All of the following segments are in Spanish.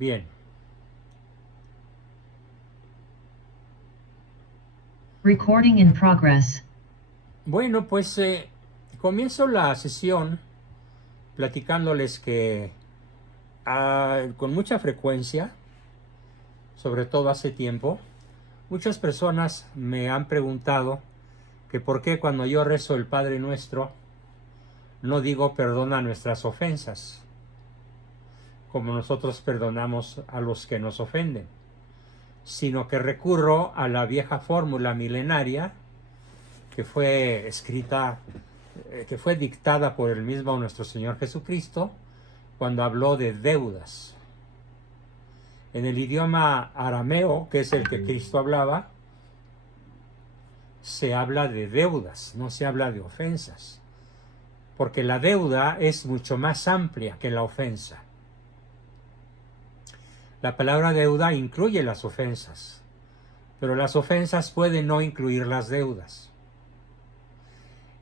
Bien. Recording in progress. Bueno, pues comienzo la sesión platicándoles que con mucha frecuencia, sobre todo hace tiempo, muchas personas me han preguntado que por qué cuando yo rezo el Padre Nuestro no digo perdona nuestras ofensas, como nosotros perdonamos a los que nos ofenden, sino que recurro a la vieja fórmula milenaria que fue escrita, que fue dictada por el mismo nuestro Señor Jesucristo cuando habló de deudas. En el idioma arameo, que es el que Cristo hablaba, se habla de deudas, no se habla de ofensas, porque la deuda es mucho más amplia que la ofensa. La palabra deuda incluye las ofensas, pero las ofensas pueden no incluir las deudas.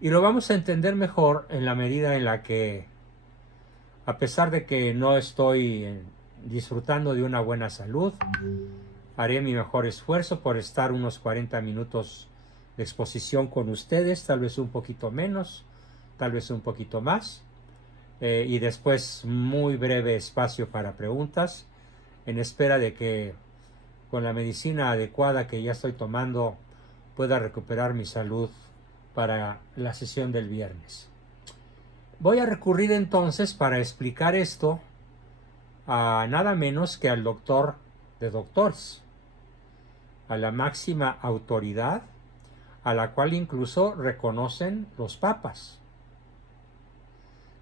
Y lo vamos a entender mejor en la medida en la que, a pesar de que no estoy disfrutando de una buena salud, haré mi mejor esfuerzo por estar unos 40 minutos de exposición con ustedes, tal vez un poquito menos, tal vez un poquito más, y después muy breve espacio para preguntas, en espera de que con la medicina adecuada que ya estoy tomando pueda recuperar mi salud para la sesión del viernes. Voy a recurrir entonces para explicar esto a nada menos que al doctor de doctores, a la máxima autoridad a la cual incluso reconocen los papas,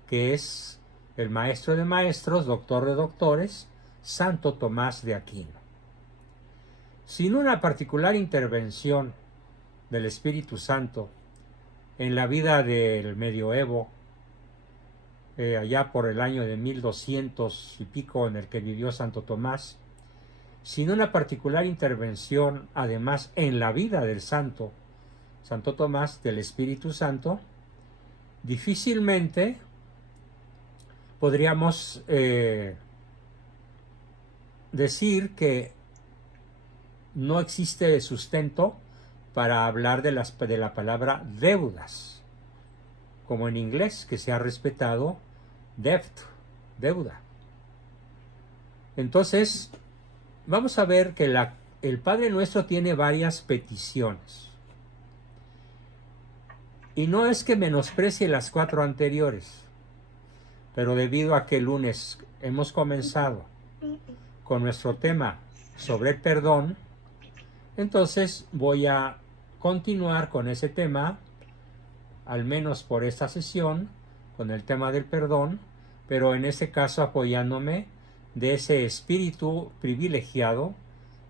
que es el maestro de maestros, doctor de doctores, Santo Tomás de Aquino. Sin una particular intervención del Espíritu Santo en la vida del medioevo, allá por el año de 1200 y pico en el que vivió Santo Tomás, sin una particular intervención además en la vida del santo, Santo Tomás, del Espíritu Santo, difícilmente podríamos decir que no existe sustento para hablar de la palabra deudas, como en inglés, que se ha respetado debt, deuda. Entonces, vamos a ver que el Padre Nuestro tiene varias peticiones. Y no es que menosprecie las 4 anteriores, pero debido a que el lunes hemos comenzado con nuestro tema sobre el perdón, entonces voy a continuar con ese tema, al menos por esta sesión, con el tema del perdón, pero en este caso apoyándome de ese espíritu privilegiado,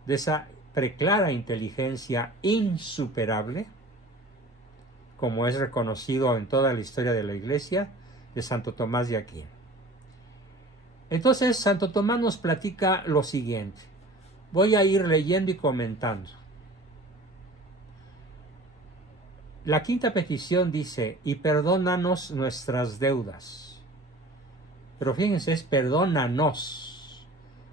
de esa preclara inteligencia insuperable, como es reconocido en toda la historia de la Iglesia, de Santo Tomás de Aquino. Entonces, Santo Tomás nos platica lo siguiente. Voy a ir leyendo y comentando. La quinta petición dice, y perdónanos nuestras deudas. Pero fíjense, es perdónanos,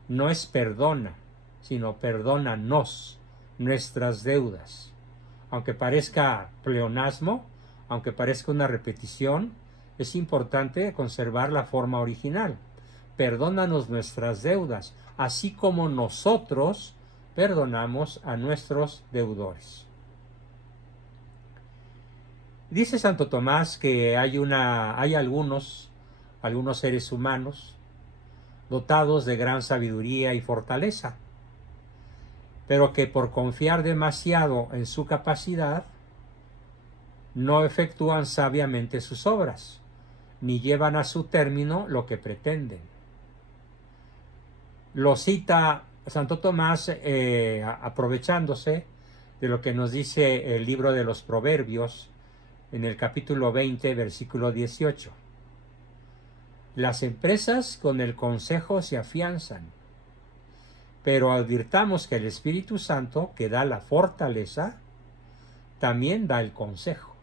no es perdona, sino perdónanos nuestras deudas. Aunque parezca pleonasmo, aunque parezca una repetición, es importante conservar la forma original. Perdónanos nuestras deudas, así como nosotros perdonamos a nuestros deudores. Dice Santo Tomás que hay algunos seres humanos dotados de gran sabiduría y fortaleza, pero que por confiar demasiado en su capacidad no efectúan sabiamente sus obras, ni llevan a su término lo que pretenden. Lo cita Santo Tomás aprovechándose de lo que nos dice el libro de los Proverbios en el capítulo 20, versículo 18. Las empresas con el consejo se afianzan, pero advirtamos que el Espíritu Santo, que da la fortaleza, también da el consejo.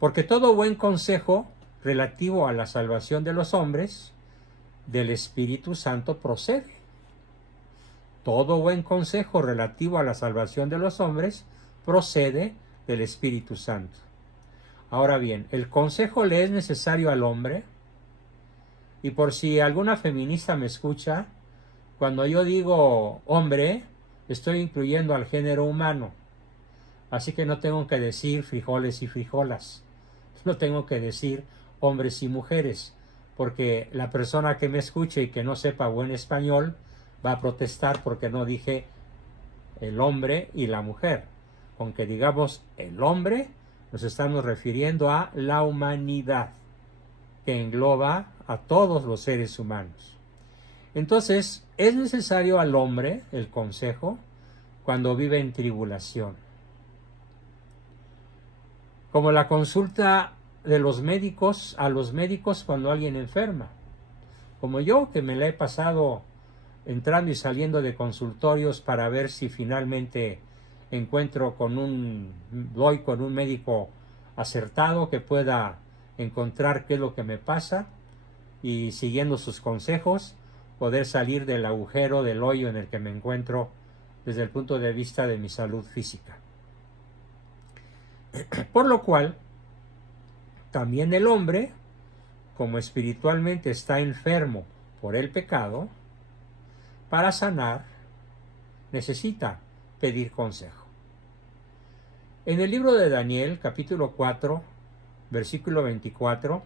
Porque todo buen consejo relativo a la salvación de los hombres del Espíritu Santo procede. Todo buen consejo relativo a la salvación de los hombres procede del Espíritu Santo. Ahora bien, el consejo le es necesario al hombre, y por si alguna feminista me escucha, cuando yo digo hombre, estoy incluyendo al género humano. Así que no tengo que decir frijoles y frijolas. No tengo que decir hombres y mujeres, porque la persona que me escuche y que no sepa buen español va a protestar porque no dije el hombre y la mujer. Aunque digamos el hombre, nos estamos refiriendo a la humanidad, que engloba a todos los seres humanos. Entonces, es necesario al hombre el consejo cuando vive en tribulación. Como la consulta de los médicos a los médicos cuando alguien enferma. Como yo, que me la he pasado entrando y saliendo de consultorios para ver si finalmente doy con un médico acertado que pueda encontrar qué es lo que me pasa y, siguiendo sus consejos, poder salir del agujero, del hoyo en el que me encuentro desde el punto de vista de mi salud física. Por lo cual, también el hombre, como espiritualmente está enfermo por el pecado, para sanar necesita pedir consejo. En el libro de Daniel, capítulo 4, versículo 24,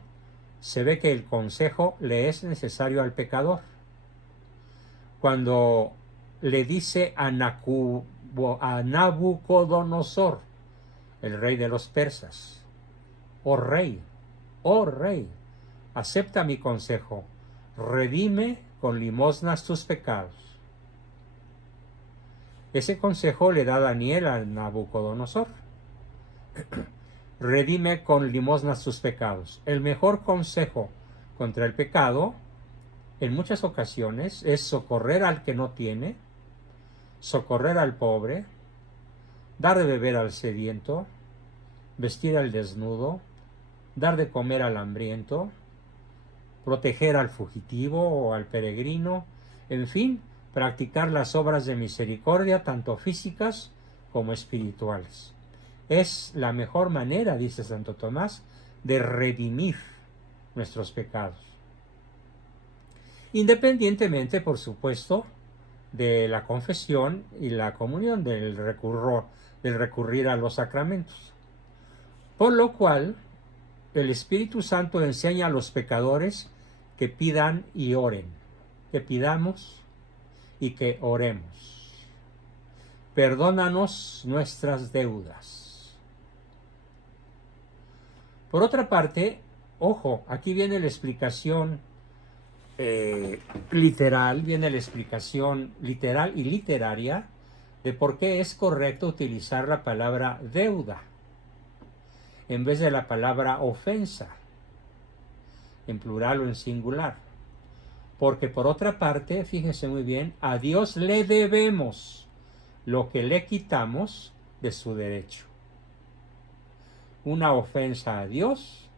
se ve que el consejo le es necesario al pecador. Cuando le dice a Nabucodonosor, el rey de los persas: oh rey, acepta mi consejo, redime con limosnas tus pecados. Ese consejo le da Daniel a Nabucodonosor. Redime con limosnas tus pecados. El mejor consejo contra el pecado, en muchas ocasiones, es socorrer al que no tiene, socorrer al pobre, dar de beber al sediento, vestir al desnudo, dar de comer al hambriento, proteger al fugitivo o al peregrino, en fin, practicar las obras de misericordia, tanto físicas como espirituales. Es la mejor manera, dice Santo Tomás, de redimir nuestros pecados. Independientemente, por supuesto, de la confesión y la comunión, del recurrir a los sacramentos. Por lo cual, el Espíritu Santo enseña a los pecadores que pidan y oren, que pidamos y que oremos. Perdónanos nuestras deudas. Por otra parte, ojo, aquí viene la explicación literal, viene la explicación literal y literaria de por qué es correcto utilizar la palabra deuda en vez de la palabra ofensa, en plural o en singular. Porque por otra parte, fíjense muy bien, a Dios le debemos lo que le quitamos de su derecho. Una ofensa a Dios,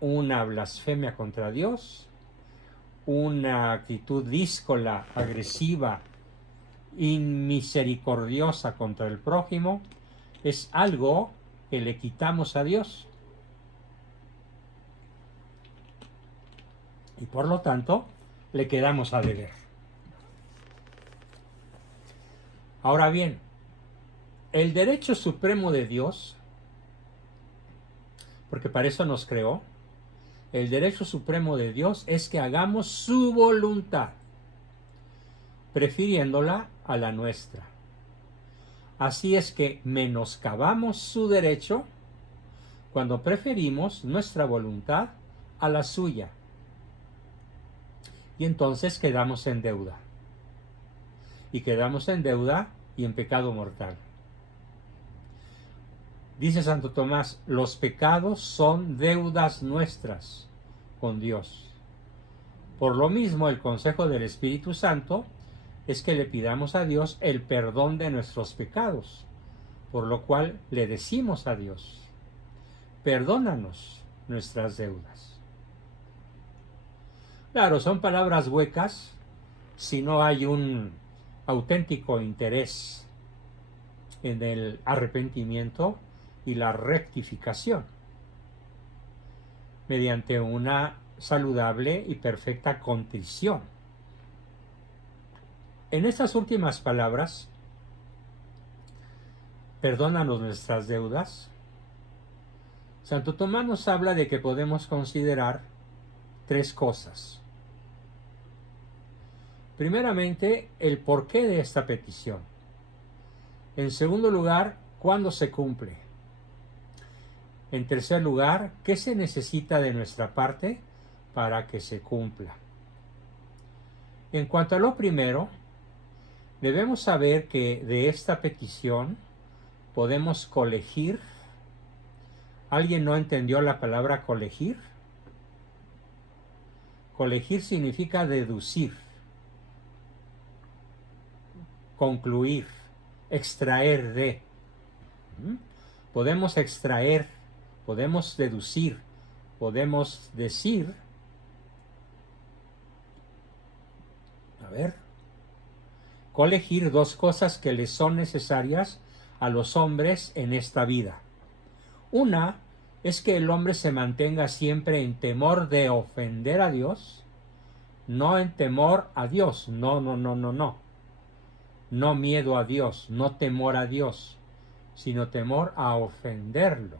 una blasfemia contra Dios, una actitud díscola, agresiva, inmisericordiosa contra el prójimo, es algo que le quitamos a Dios. Y por lo tanto, le quedamos a deber. Ahora bien, el derecho supremo de Dios, porque para eso nos creó, el derecho supremo de Dios es que hagamos su voluntad, prefiriéndola a la nuestra. Así es que menoscabamos su derecho cuando preferimos nuestra voluntad a la suya. Y entonces quedamos en deuda. Y quedamos en deuda y en pecado mortal. Dice Santo Tomás, los pecados son deudas nuestras con Dios. Por lo mismo, el consejo del Espíritu Santo es que le pidamos a Dios el perdón de nuestros pecados, por lo cual le decimos a Dios: perdónanos nuestras deudas. Claro, son palabras huecas si no hay un auténtico interés en el arrepentimiento y la rectificación mediante una saludable y perfecta contrición. En estas últimas palabras, perdónanos nuestras deudas, Santo Tomás nos habla de que podemos considerar tres cosas. Primeramente, el porqué de esta petición. En segundo lugar, ¿cuándo se cumple? En tercer lugar, ¿qué se necesita de nuestra parte para que se cumpla? En cuanto a lo primero, debemos saber que de esta petición podemos colegir. ¿Alguien no entendió la palabra colegir? Colegir significa deducir, concluir, extraer de. Podemos extraer, podemos deducir, podemos decir, colegir dos cosas que les son necesarias a los hombres en esta vida. Una es que el hombre se mantenga siempre en temor de ofender a Dios, no en temor a Dios, no. No miedo a Dios, no temor a Dios, sino temor a ofenderlo.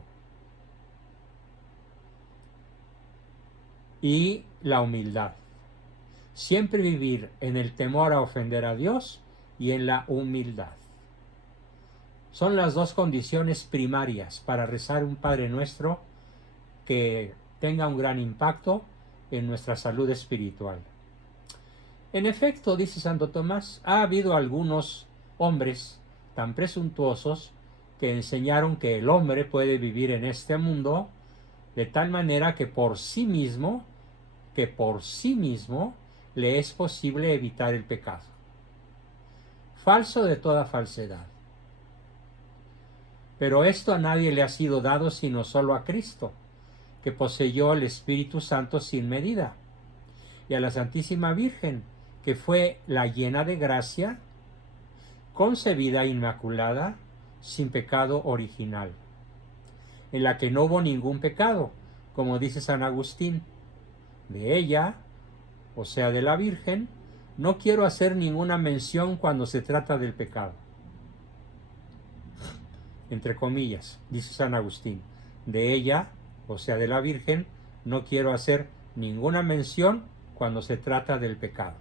Y la humildad. Siempre vivir en el temor a ofender a Dios y en la humildad. Son las dos condiciones primarias para rezar un Padre Nuestro que tenga un gran impacto en nuestra salud espiritual. En efecto, dice Santo Tomás, ha habido algunos hombres tan presuntuosos que enseñaron que el hombre puede vivir en este mundo de tal manera que por sí mismo le es posible evitar el pecado. Falso de toda falsedad. Pero esto a nadie le ha sido dado sino solo a Cristo, que poseyó el Espíritu Santo sin medida, y a la Santísima Virgen, que fue la llena de gracia, concebida inmaculada, sin pecado original, en la que no hubo ningún pecado, como dice San Agustín. De ella, o sea de la Virgen, no quiero hacer ninguna mención cuando se trata del pecado. Entre comillas, dice San Agustín, de ella, o sea de la Virgen, no quiero hacer ninguna mención cuando se trata del pecado.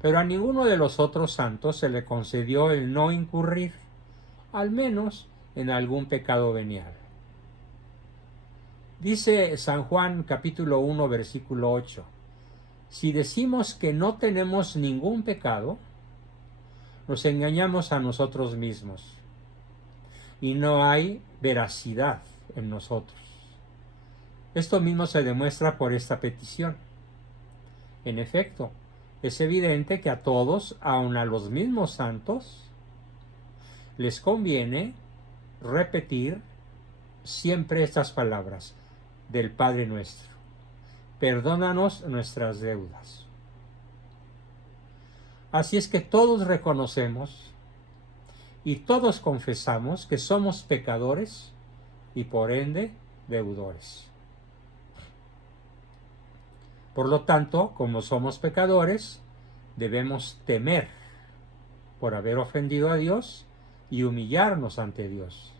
Pero a ninguno de los otros santos se le concedió el no incurrir, al menos en algún pecado venial. Dice San Juan capítulo 1 versículo 8, si decimos que no tenemos ningún pecado, nos engañamos a nosotros mismos y no hay veracidad en nosotros. Esto mismo se demuestra por esta petición. En efecto, es evidente que a todos, aun a los mismos santos, les conviene repetir siempre estas palabras del Padre Nuestro. Perdónanos nuestras deudas. Así es que todos reconocemos y todos confesamos que somos pecadores y por ende deudores. Por lo tanto, como somos pecadores, debemos temer por haber ofendido a Dios y humillarnos ante Dios.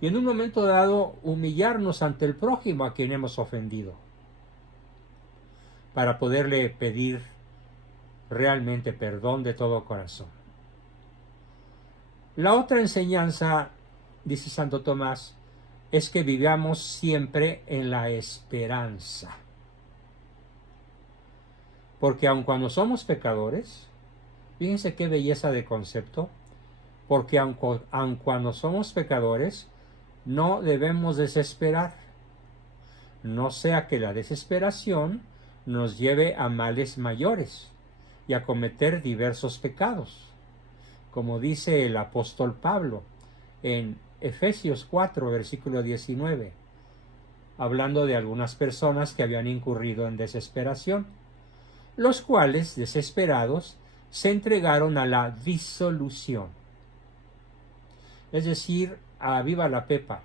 Y en un momento dado, humillarnos ante el prójimo a quien hemos ofendido, para poderle pedir realmente perdón de todo corazón. La otra enseñanza, dice Santo Tomás, es que vivamos siempre en la esperanza. Porque aun cuando somos pecadores, fíjense qué belleza de concepto, porque aun cuando somos pecadores, no debemos desesperar, no sea que la desesperación nos lleve a males mayores y a cometer diversos pecados, como dice el apóstol Pablo en Efesios 4, versículo 19. hablando de algunas personas que habían incurrido en desesperación, los cuales, desesperados, se entregaron a la disolución, es decir, a viva la pepa,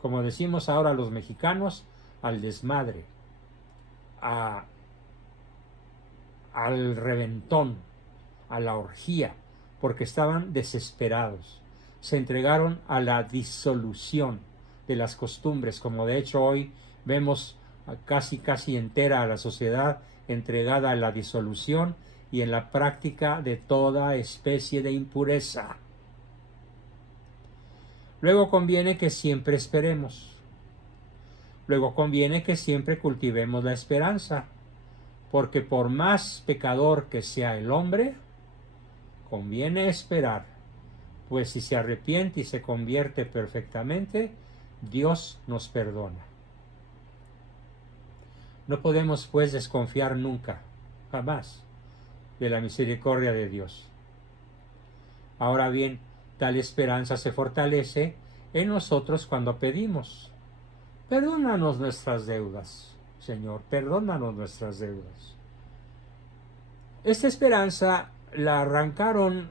como decimos ahora los mexicanos, al desmadre, al reventón, a la orgía, porque estaban desesperados. Se entregaron a la disolución de las costumbres, como de hecho hoy vemos casi entera a la sociedad entregada a la disolución y en la práctica de toda especie de impureza. Luego conviene que siempre esperemos. Luego conviene que siempre cultivemos la esperanza, porque por más pecador que sea el hombre, conviene esperar, pues si se arrepiente y se convierte perfectamente, Dios nos perdona. No podemos pues desconfiar nunca, jamás, de la misericordia de Dios. Ahora bien, tal esperanza se fortalece en nosotros cuando pedimos: perdónanos nuestras deudas, Señor, perdónanos nuestras deudas. Esta esperanza la arrancaron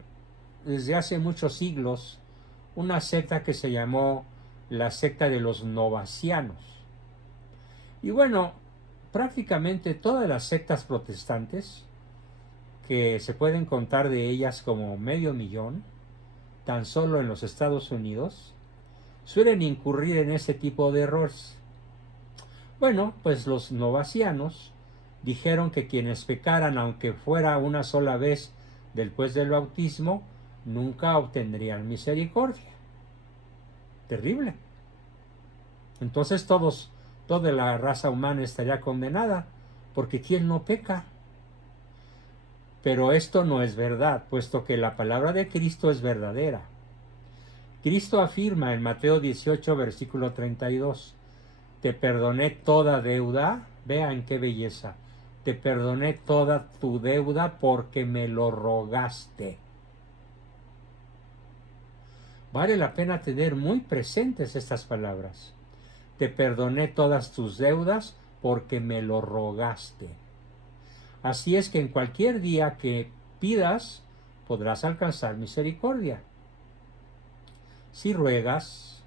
desde hace muchos siglos una secta que se llamó la secta de los novacianos. Y bueno, prácticamente todas las sectas protestantes, que se pueden contar de ellas como 500,000, tan solo en los Estados Unidos, suelen incurrir en ese tipo de errores. Bueno, pues los novacianos dijeron que quienes pecaran, aunque fuera una sola vez después del bautismo, nunca obtendrían misericordia. Terrible. Entonces toda la raza humana estaría condenada, porque ¿quién no peca? Pero esto no es verdad, puesto que la palabra de Cristo es verdadera. Cristo afirma en Mateo 18, versículo 32, te perdoné toda deuda, vean qué belleza, te perdoné toda tu deuda porque me lo rogaste. Vale la pena tener muy presentes estas palabras. Te perdoné todas tus deudas porque me lo rogaste. Así es que en cualquier día que pidas, podrás alcanzar misericordia. Si ruegas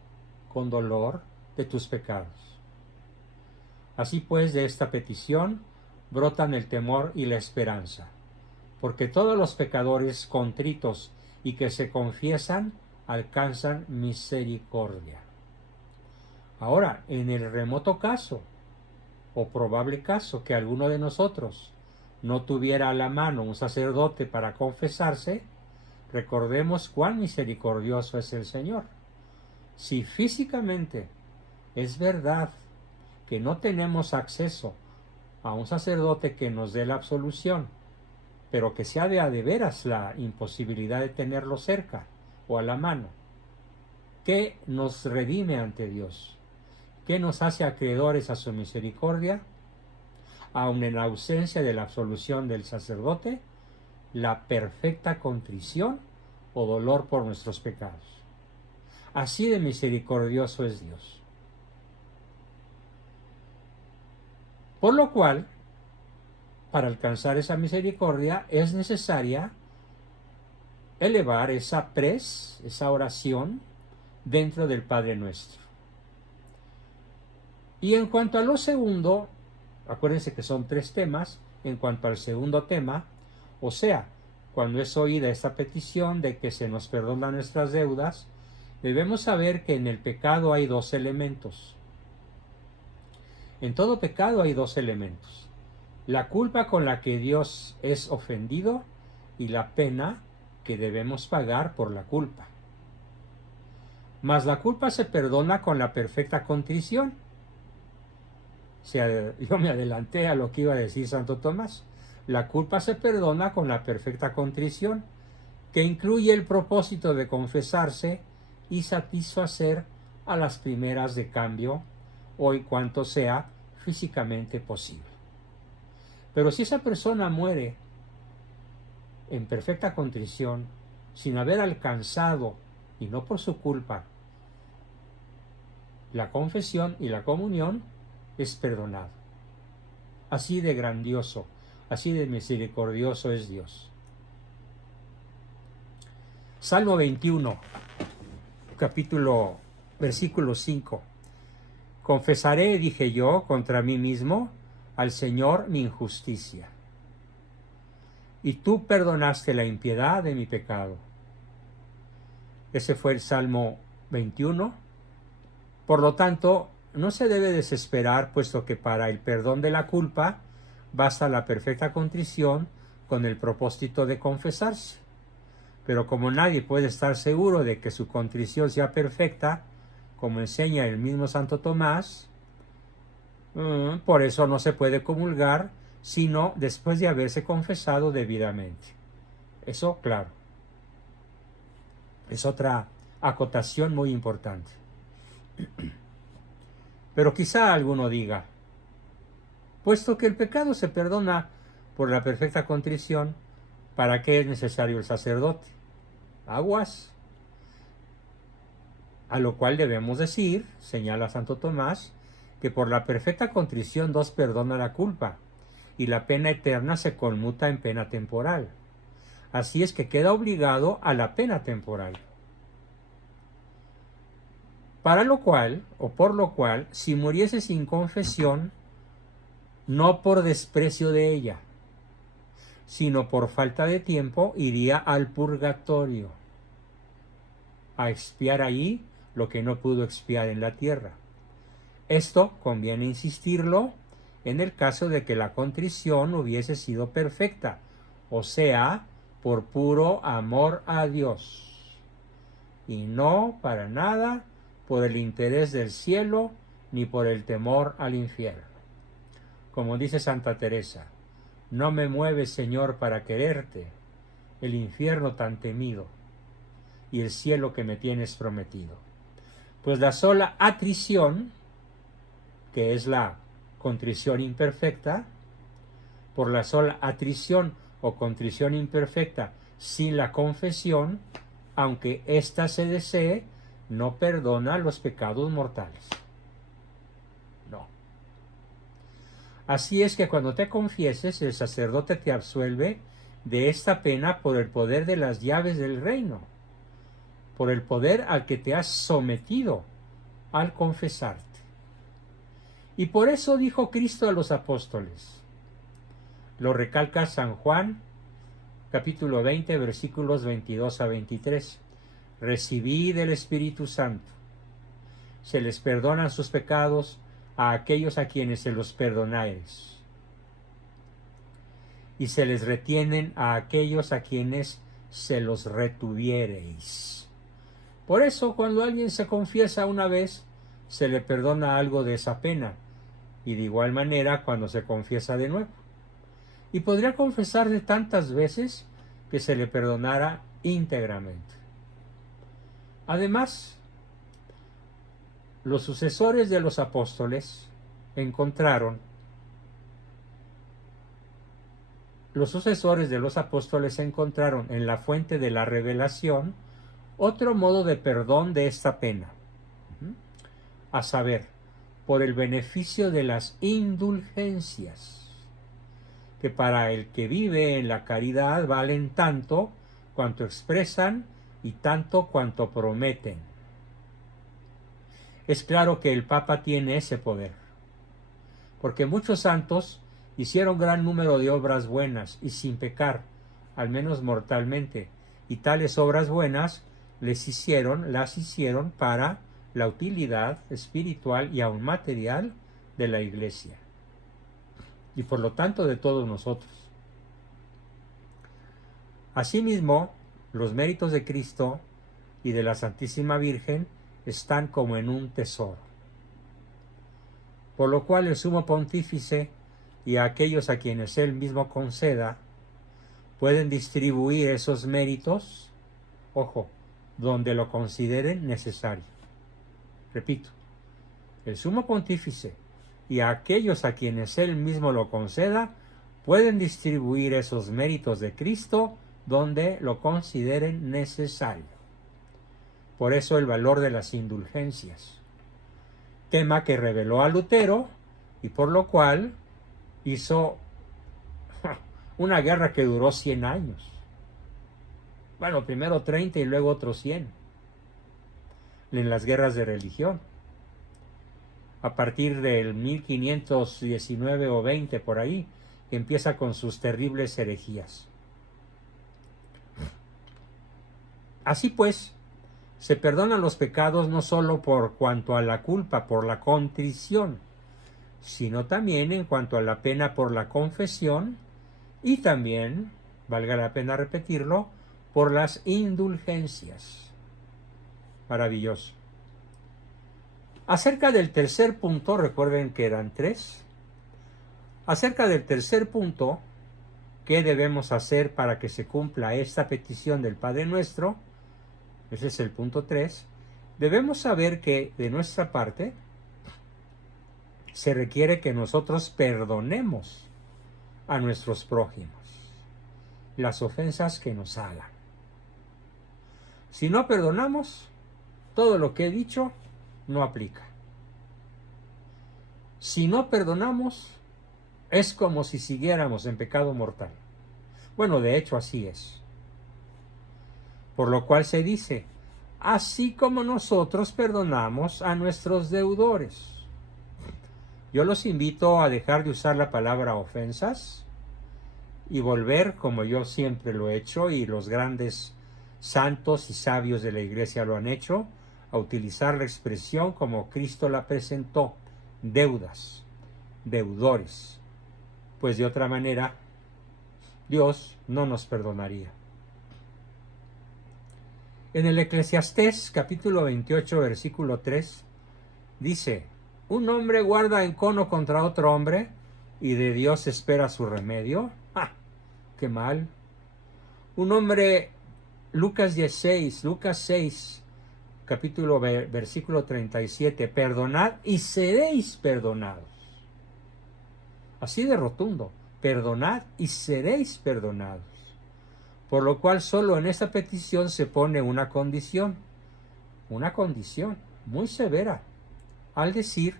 con dolor de tus pecados. Así pues, de esta petición brotan el temor y la esperanza, porque todos los pecadores contritos y que se confiesan alcanzan misericordia. Ahora, en el remoto caso, o probable caso, que alguno de nosotros no tuviera a la mano un sacerdote para confesarse, recordemos cuán misericordioso es el Señor. Si físicamente es verdad que no tenemos acceso a un sacerdote que nos dé la absolución, pero que sea de a de veras la imposibilidad de tenerlo cerca o a la mano, ¿qué nos redime ante Dios? ¿Qué nos hace acreedores a su misericordia? Aun en la ausencia de la absolución del sacerdote, la perfecta contrición o dolor por nuestros pecados. Así de misericordioso es Dios. Por lo cual, para alcanzar esa misericordia es necesaria elevar esa esa oración dentro del Padre Nuestro. Y en cuanto a lo segundo, acuérdense que son 3 temas. En cuanto al segundo tema, o sea, cuando es oída esta petición de que se nos perdonan nuestras deudas, debemos saber que en el pecado hay 2 elementos. En todo pecado hay 2 elementos: la culpa con la que Dios es ofendido y la pena que debemos pagar por la culpa. Mas la culpa se perdona con la perfecta contrición. Yo me adelanté a lo que iba a decir Santo Tomás. La culpa se perdona con la perfecta contrición, que incluye el propósito de confesarse y satisfacer a las primeras de cambio, o en cuanto sea físicamente posible. Pero si esa persona muere en perfecta contrición, sin haber alcanzado, y no por su culpa, la confesión y la comunión, es perdonado. Así de grandioso, así de misericordioso es Dios. Salmo 21, versículo 5. Confesaré, dije yo, contra mí mismo, al Señor mi injusticia. Y tú perdonaste la impiedad de mi pecado. Ese fue el Salmo 21. Por lo tanto, no se debe desesperar, puesto que para el perdón de la culpa basta la perfecta contrición con el propósito de confesarse. Pero como nadie puede estar seguro de que su contrición sea perfecta, como enseña el mismo Santo Tomás, por eso no se puede comulgar sino después de haberse confesado debidamente. Eso, claro, es otra acotación muy importante. Pero quizá alguno diga, puesto que el pecado se perdona por la perfecta contrición, ¿para qué es necesario el sacerdote? Aguas. A lo cual debemos decir, señala Santo Tomás, que por la perfecta contrición Dios perdona la culpa, y la pena eterna se conmuta en pena temporal. Así es que queda obligado a la pena temporal. Para lo cual, o por lo cual, si muriese sin confesión, no por desprecio de ella, sino por falta de tiempo, iría al purgatorio, a expiar allí lo que no pudo expiar en la tierra. Esto conviene insistirlo en el caso de que la contrición hubiese sido perfecta, o sea, por puro amor a Dios, y no para nada por el interés del cielo ni por el temor al infierno. Como dice Santa Teresa, no me mueves, Señor, para quererte, el infierno tan temido y el cielo que me tienes prometido. Pues la sola atrición, que es la contrición imperfecta, por la sola atrición o contrición imperfecta sin la confesión, aunque ésta se desee, no perdona los pecados mortales. No. Así es que cuando te confieses, el sacerdote te absuelve de esta pena por el poder de las llaves del reino, por el poder al que te has sometido al confesarte. Y por eso dijo Cristo a los apóstoles, lo recalca San Juan, capítulo 20, versículos 22 a 23. Recibid el Espíritu Santo. Se les perdonan sus pecados a aquellos a quienes se los perdonares, y se les retienen a aquellos a quienes se los retuviereis. Por eso, cuando alguien se confiesa una vez, se le perdona algo de esa pena, y de igual manera cuando se confiesa de nuevo. Y podría confesarse tantas veces que se le perdonara íntegramente. Además, los sucesores de los apóstoles encontraron en la fuente de la revelación otro modo de perdón de esta pena, a saber, por el beneficio de las indulgencias, que para el que vive en la caridad valen tanto cuanto expresan y tanto cuanto prometen. Es claro que el Papa tiene ese poder, porque muchos santos hicieron gran número de obras buenas y sin pecar, al menos mortalmente, y tales obras buenas las hicieron para la utilidad espiritual y aun material de la Iglesia, y por lo tanto de todos nosotros. Asimismo, los méritos de Cristo y de la Santísima Virgen están como en un tesoro, por lo cual el Sumo Pontífice y aquellos a quienes él mismo conceda pueden distribuir esos méritos, ojo, donde lo consideren necesario. Repito, el Sumo Pontífice y aquellos a quienes él mismo lo conceda pueden distribuir esos méritos de Cristo donde lo consideren necesario. Por eso el valor de las indulgencias. tema que reveló a Lutero y por lo cual hizo una guerra que duró 100 años. Bueno, primero 30 y luego otros 100 en las guerras de religión. A partir del 1519 o 20 por ahí, empieza con sus terribles herejías. Así pues, se perdonan los pecados no solo por cuanto a la culpa, por la contrición, sino también en cuanto a la pena por la confesión y también, valga la pena repetirlo, por las indulgencias. Maravilloso. Acerca del tercer punto, recuerden que eran 3. Acerca del tercer punto, ¿qué debemos hacer para que se cumpla esta petición del Padre Nuestro? Ese es el punto 3. Debemos saber que de nuestra parte se requiere que nosotros perdonemos a nuestros prójimos las ofensas que nos hagan. Si no perdonamos, todo lo que he dicho no aplica. Si no perdonamos, es como si siguiéramos en pecado mortal. Bueno, de hecho así es. Por lo cual se dice, así como nosotros perdonamos a nuestros deudores. Yo los invito a dejar de usar la palabra ofensas y volver, como yo siempre lo he hecho y los grandes santos y sabios de la Iglesia lo han hecho, a utilizar la expresión como Cristo la presentó, deudas, deudores, pues de otra manera Dios no nos perdonaría. En el Eclesiastés capítulo 28 versículo 3 dice, un hombre guarda encono contra otro hombre y de Dios espera su remedio. ¡Ah! ¡Qué mal! Un hombre, Lucas 6, capítulo versículo 37, perdonad y seréis perdonados. Así de rotundo, perdonad y seréis perdonados. Por lo cual solo en esta petición se pone una condición muy severa, al decir,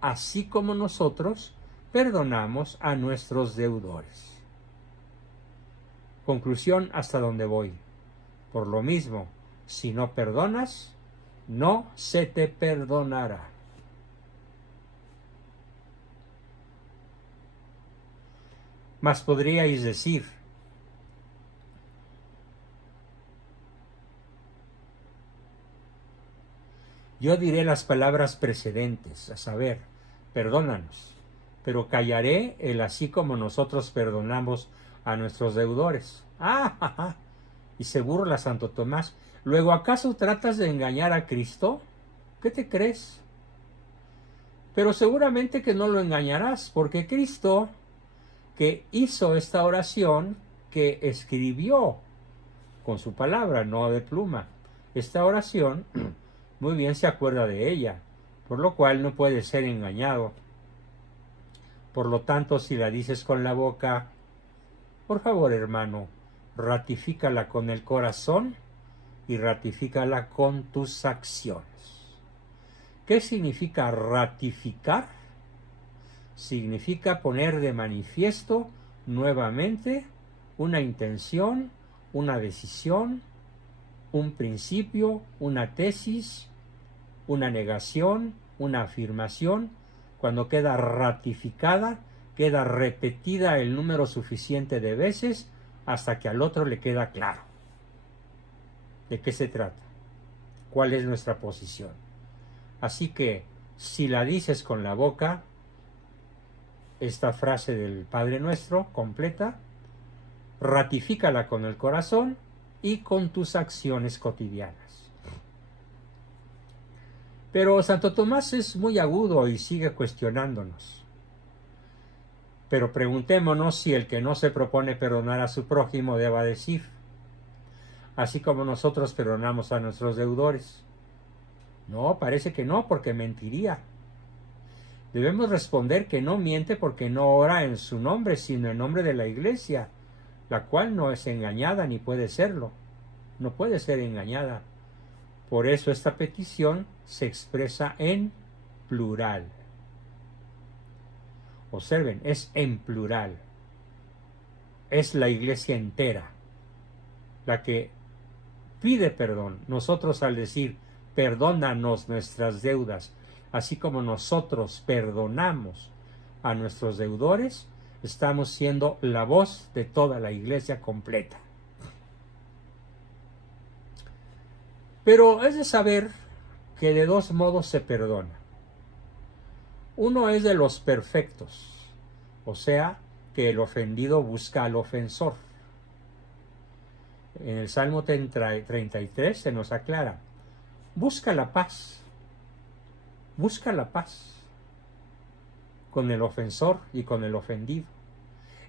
así como nosotros perdonamos a nuestros deudores. Conclusión hasta donde voy. Por lo mismo, si no perdonas, no se te perdonará. Mas podríais decir, yo diré las palabras precedentes, a saber, perdónanos, pero callaré el así como nosotros perdonamos a nuestros deudores. Y se burla Santo Tomás. Luego, ¿acaso tratas de engañar a Cristo? ¿Qué te crees? Pero seguramente que no lo engañarás, porque Cristo, que hizo esta oración, que escribió con su palabra, no de pluma, esta oración, muy bien se acuerda de ella, por lo cual no puede ser engañado. Por lo tanto, si la dices con la boca, por favor, hermano, ratifícala con el corazón y ratifícala con tus acciones. ¿Qué significa ratificar? Significa poner de manifiesto nuevamente una intención, una decisión, un principio, una tesis, una negación, una afirmación. Cuando queda ratificada, queda repetida el número suficiente de veces hasta que al otro le queda claro de qué se trata, cuál es nuestra posición. Así que si la dices con la boca, esta frase del Padre Nuestro completa, ratifícala con el corazón y con tus acciones cotidianas. Pero Santo Tomás es muy agudo y sigue cuestionándonos. Pero preguntémonos si el que no se propone perdonar a su prójimo deba decir, así como nosotros perdonamos a nuestros deudores. No, parece que no, porque mentiría. Debemos responder que no miente porque no ora en su nombre, sino en nombre de la Iglesia, la cual no es engañada ni puede serlo. No puede ser engañada. Por eso esta petición se expresa en plural. Observen, es en plural. Es la iglesia entera la que pide perdón. Nosotros al decir, perdónanos nuestras deudas, así como nosotros perdonamos a nuestros deudores, estamos siendo la voz de toda la iglesia completa. Pero es de saber que de dos modos se perdona. Uno es de los perfectos, o sea, que el ofendido busca al ofensor. En el Salmo 33 se nos aclara, busca la paz con el ofensor y con el ofendido.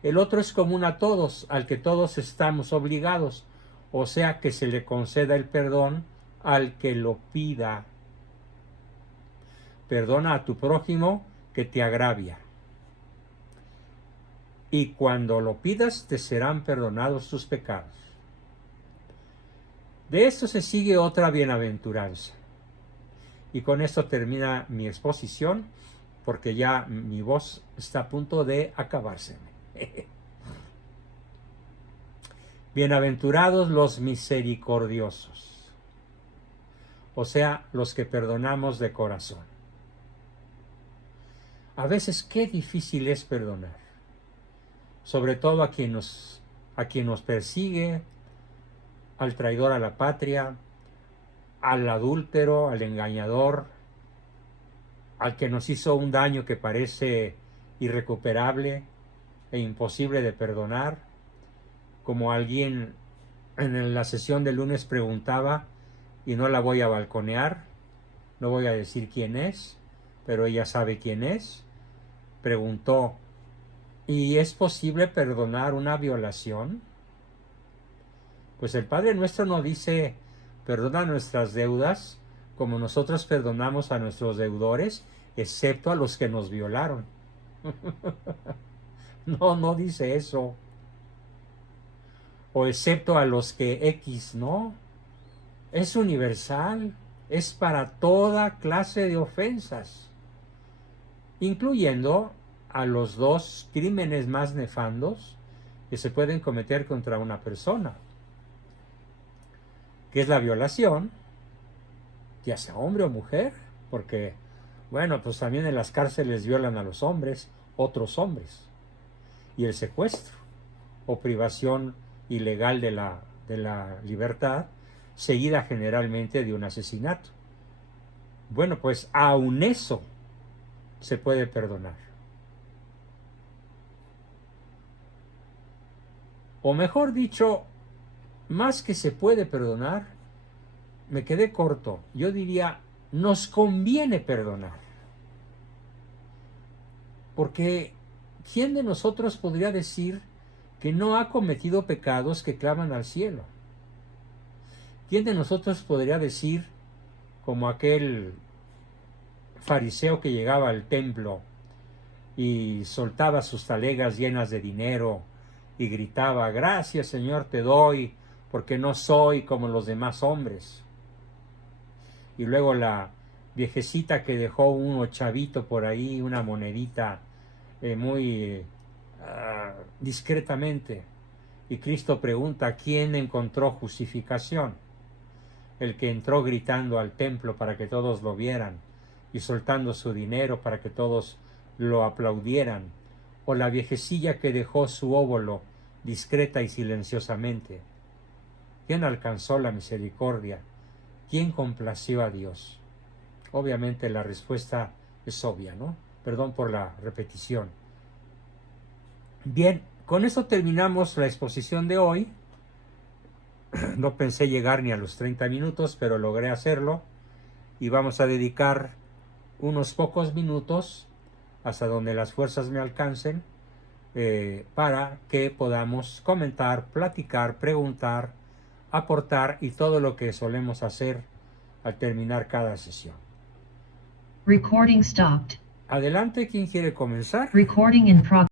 El otro es común a todos, al que todos estamos obligados, o sea, que se le conceda el perdón al que lo pida. Perdona a tu prójimo que te agravia. Y cuando lo pidas, te serán perdonados tus pecados. De esto se sigue otra bienaventuranza. Y con esto termina mi exposición, porque ya mi voz está a punto de acabárseme. Bienaventurados los misericordiosos, o sea, los que perdonamos de corazón. A veces qué difícil es perdonar, sobre todo a quien nos persigue, al traidor a la patria, al adúltero, al engañador, al que nos hizo un daño que parece irrecuperable e imposible de perdonar, como alguien en la sesión del lunes preguntaba, y no la voy a balconear, no voy a decir quién es, pero ella sabe quién es, preguntó, ¿y es posible perdonar una violación? Pues el Padre Nuestro nos dice, perdona nuestras deudas como nosotros perdonamos a nuestros deudores, excepto a los que nos violaron. No dice eso. O excepto a los que X, no. Es universal, es para toda clase de ofensas, incluyendo a los dos crímenes más nefandos que se pueden cometer contra una persona, que es la violación, ya sea hombre o mujer, porque, bueno, pues también en las cárceles violan a los hombres, otros hombres, y el secuestro o privación ilegal de la libertad, seguida generalmente de un asesinato. Bueno, pues aun eso se puede perdonar. O mejor dicho, más que se puede perdonar, me quedé corto. Yo diría, nos conviene perdonar. Porque ¿quién de nosotros podría decir que no ha cometido pecados que claman al cielo? ¿Quién de nosotros podría decir, como aquel fariseo que llegaba al templo y soltaba sus talegas llenas de dinero y gritaba, gracias Señor te doy, porque no soy como los demás hombres? Y luego la viejecita que dejó un ochavito por ahí, una monedita muy discretamente. Y Cristo pregunta, ¿quién encontró justificación? El que entró gritando al templo para que todos lo vieran y soltando su dinero para que todos lo aplaudieran, o la viejecilla que dejó su óbolo discreta y silenciosamente. ¿Quién alcanzó la misericordia? ¿Quién complació a Dios? Obviamente la respuesta es obvia, ¿no? Perdón por la repetición. Bien, con eso terminamos la exposición de hoy. No pensé llegar ni a los 30 minutos, pero logré hacerlo. Y vamos a dedicar unos pocos minutos, hasta donde las fuerzas me alcancen, para que podamos comentar, platicar, preguntar, aportar y todo lo que solemos hacer al terminar cada sesión. Recording stopped. Adelante, ¿quién quiere comenzar? Recording in progress.